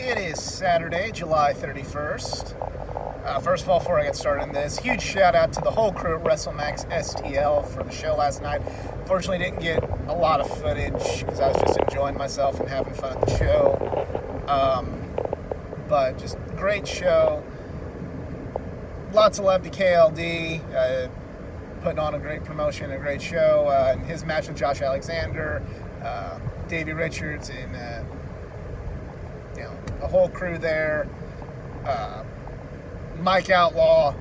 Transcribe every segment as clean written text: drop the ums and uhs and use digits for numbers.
It is Saturday, July 31st. First of all, before I get started in this, huge shout out to the whole crew at WrestleMax STL for the show last night. Fortunately, didn't get a lot of footage because I was just enjoying myself and having fun at the show. But just great show. Lots of love to KLD, putting on a great promotion, a great show. And his match with Josh Alexander, Davey Richards, and the whole crew there. Mike Outlaw,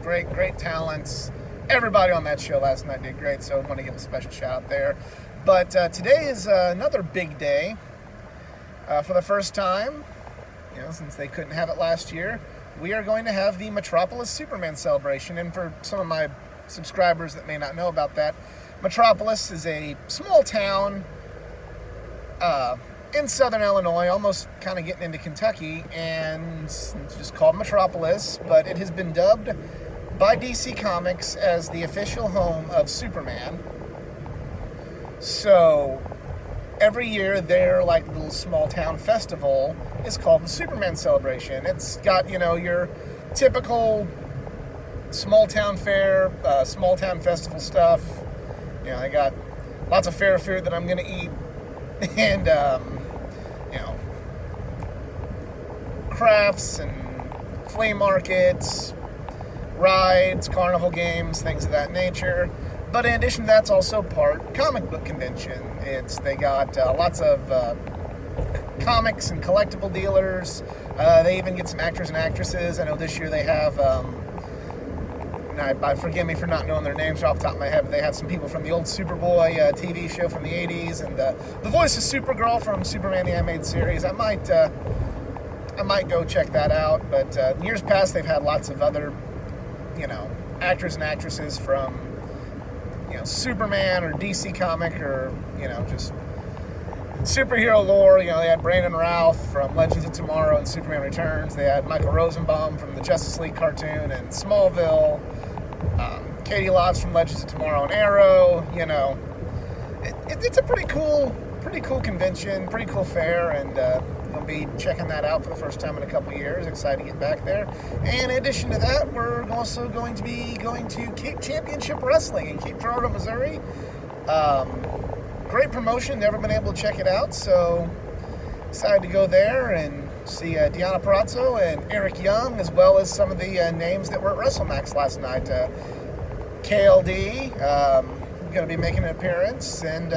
great talents. Everybody on that show last night did great, so I want to give a special shout out there. But today is another big day. For the first time, since they couldn't have it last year, we are going to have the Metropolis Superman celebration. And for some of my subscribers that may not know about that, Metropolis is a small town in southern Illinois, almost kind of getting into Kentucky, and it's just called Metropolis, but it has been dubbed by DC Comics as the official home of Superman. So every year their little small town festival is called the Superman Celebration. It's got, your typical small town fair, small town festival stuff. They got lots of fair food that I'm going to eat, and crafts and flea markets, rides, carnival games, things of that nature. But in addition to that, it's also part comic book convention. They got lots of comics and collectible dealers. They even get some actors and actresses. I know this year they have, forgive me for not knowing their names off the top of my head, but they have some people from the old Superboy TV show from the 80s, and the voice of Supergirl from Superman the Animated Series. I might go check that out, but in years past they've had lots of other, actors and actresses from, Superman or DC comic or, just superhero lore. They had Brandon Routh from Legends of Tomorrow and Superman Returns. They had Michael Rosenbaum from the Justice League cartoon and Smallville. Katie Lotz from Legends of Tomorrow and Arrow. It's a pretty cool convention, pretty cool fair, and we'll be checking that out for the first time in a couple of years. Excited to get back there. And in addition to that, we're also going to be going to Cape Championship Wrestling in Cape Girardeau, Missouri. Great promotion. Never been able to check it out, so excited to go there and see Deanna Parazzo and Eric Young, as well as some of the names that were at WrestleMax last night. KLD going to be making an appearance, and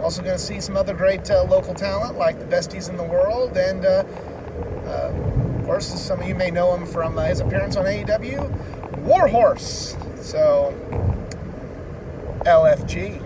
also going to see some other great local talent like the Besties in the World, and of course, some of you may know him from his appearance on AEW, Warhorse. So, LFG.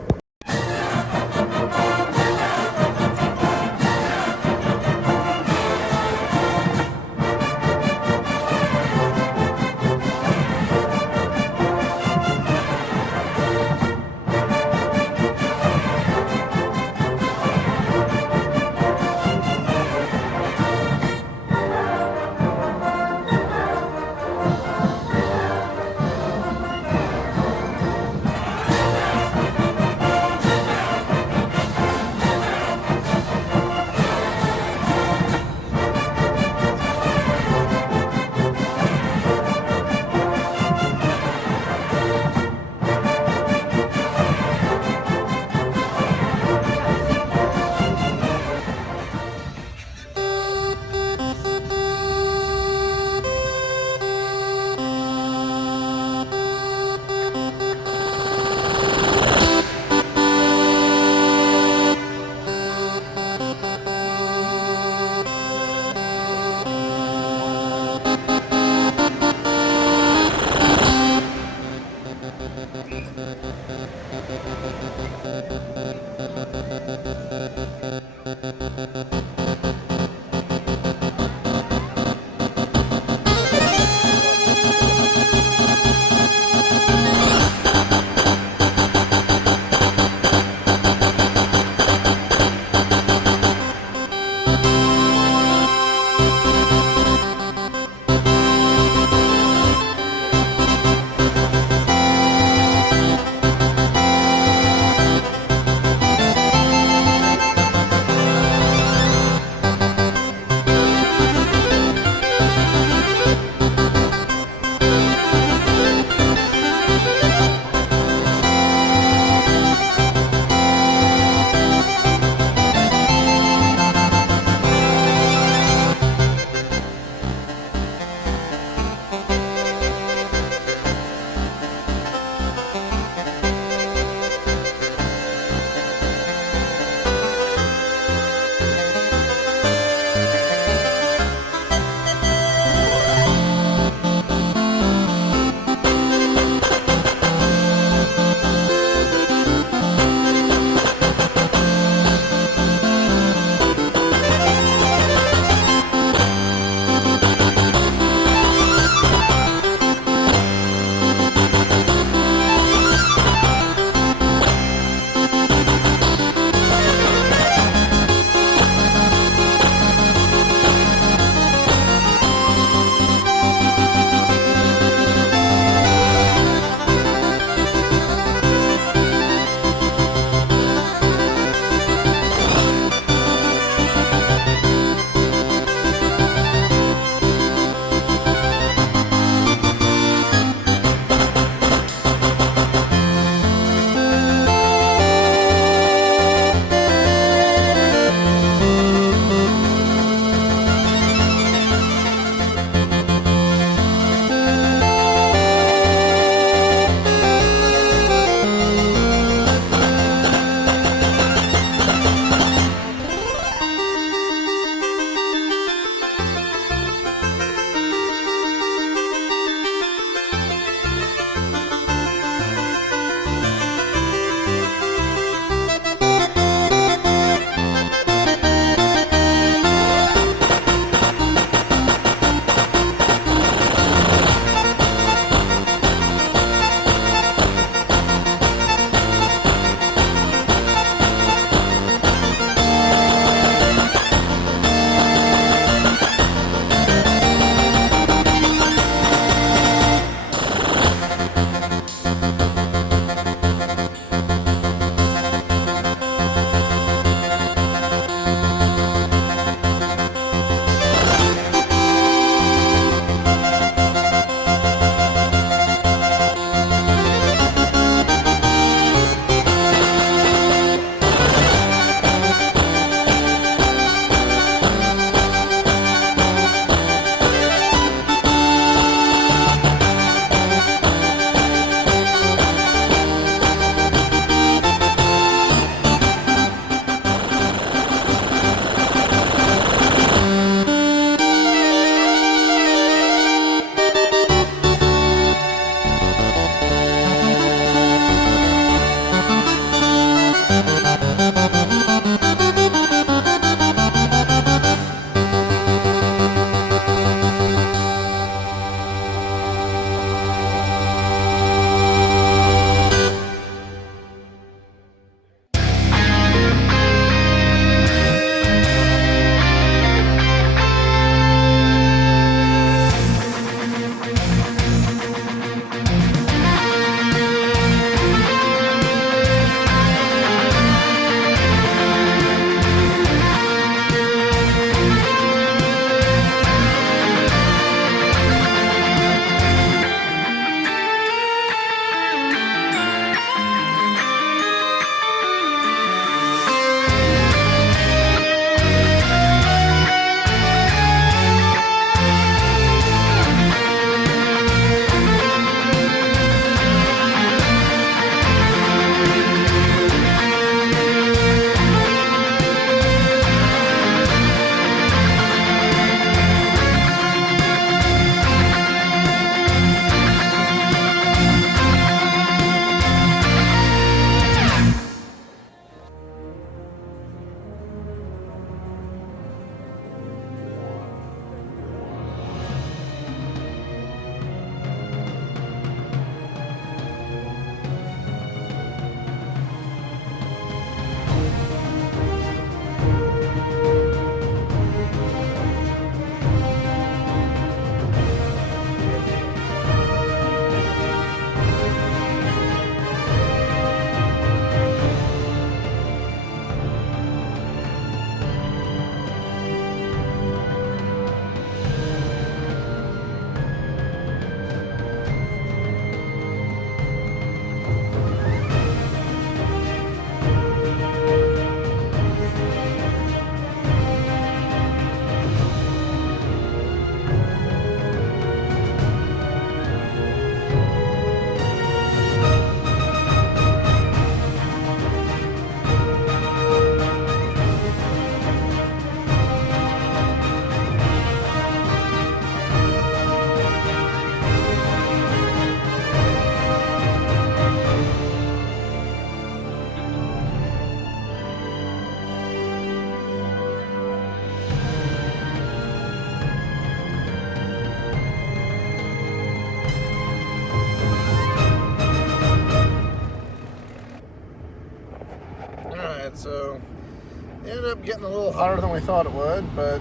up getting a little hotter than we thought it would, but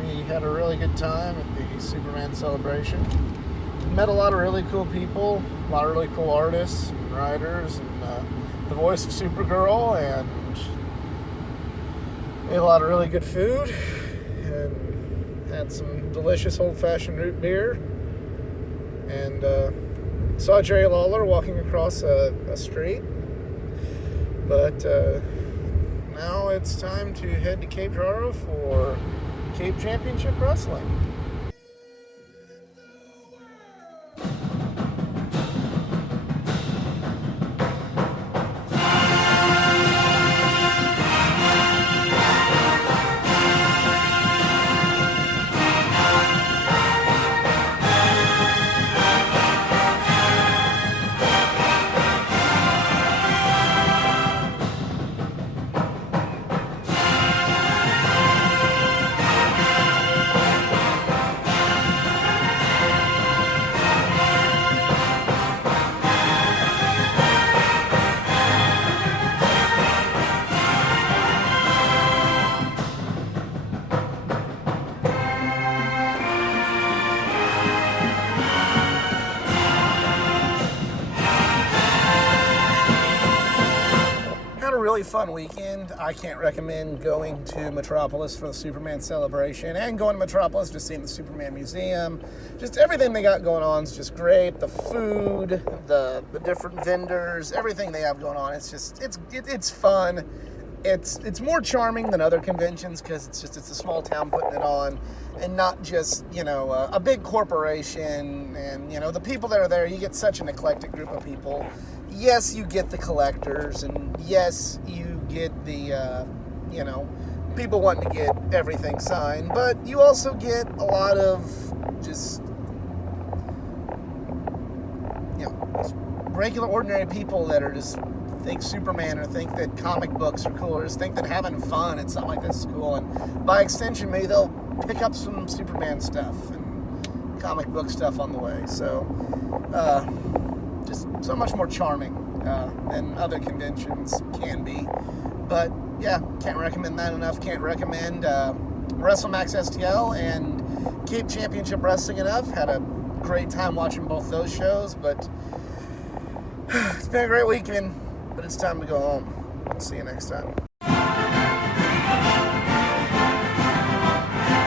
we had a really good time at the Superman celebration. Met a lot of really cool people, a lot of really cool artists and writers, and the voice of Supergirl, and ate a lot of really good food, and had some delicious old-fashioned root beer, and saw Jerry Lawler walking across a street. But now it's time to head to Cape Girardeau for Cape Championship Wrestling. Really fun weekend. I can't recommend going to Metropolis for the Superman celebration, and going to Metropolis, just seeing the Superman Museum. Just everything they got going on is just great. The food, the different vendors, everything they have going on. It's just it's fun. It's more charming than other conventions because it's a small town putting it on, and not just a big corporation. And the people that are there, you get such an eclectic group of people. Yes, you get the collectors, and yes, you get the people wanting to get everything signed, but you also get a lot of just regular ordinary people that are just think Superman, or think that comic books are cool, or just think that having fun and something like this is cool, and by extension maybe they'll pick up some Superman stuff and comic book stuff on the way. So just so much more charming than other conventions can be. But yeah, can't recommend that enough. Can't recommend WrestleMax STL and Cape Championship Wrestling enough. Had a great time watching both those shows, but it's been a great weekend, but it's time to go home. See you next time.